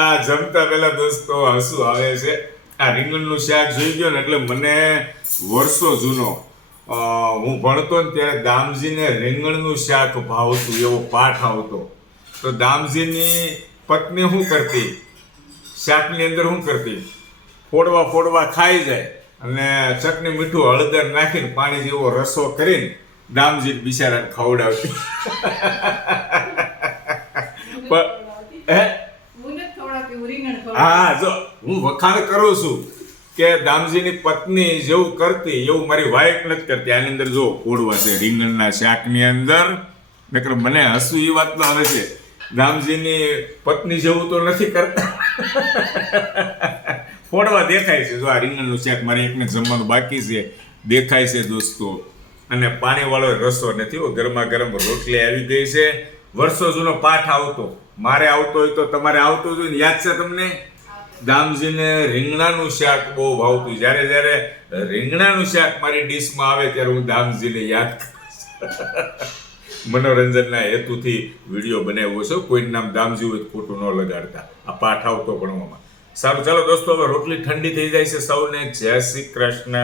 આ જમતા પહેલા દોસ્તો હસવું આવે છે. આ રીંગણનું શાક જોઈ ગયો ને એટલે મને વર્ષો જૂનો હું ભણતો ને ત્યારે દામજીને રીંગણનું શાક ભાવતું એવો પાઠ આવતો. તો દામજીની પત્ની શું કરતી, શાકની અંદર શું કરતી, ફોડવા ખાઈ જાય અને ચટણી મીઠું હળદર નાખીને પાણી જેવો રસો કરીને દામજી બિચારાને ખવડાવતી. હા, જો હું વખાણ કરું છું કે દામજીની પત્ની જેવું કરતી એવું મારી વાઈફ નથી કરતી. આની અંદર જો ફોડવા છે રીંગણના શાકની અંદર. નકર મને હસવું એ વાતમાં આવે છે, દામજીની પત્ની જેવું તો નથી કરતા. ફોડવા દેખાય છે. જો આ રીંગણનું શાક મારે એકને જમવાનું બાકી છે, દેખાય છે દોસ્તો. અને પાણીવાળો રસો નથી, ગરમા ગરમ રોટલી આવી ગઈ છે. વર્ષો જૂનો પાઠ આવતો, મારે આવતો હોય તો તમારે આવતો હોય ને. યાદ છે તમને? દામજીને રીંગણાનું શાક બહુ ભાવતું. જ્યારે જ્યારે રીંગણાનું શાક મારી ડીશમાં આવે ત્યારે હું દામજીને યાદ કરું. મનોરંજનના હેતુથી વિડીયો બનાવ્યો છે. કોઈનું નામ દામજી હોય ખોટું ન લગાડતા. આ પાઠ આવતો ભણવામાં. સારું, ચાલો દોસ્તો, હવે રોટલી ઠંડી થઈ જાય છે. સૌને જય શ્રી કૃષ્ણ.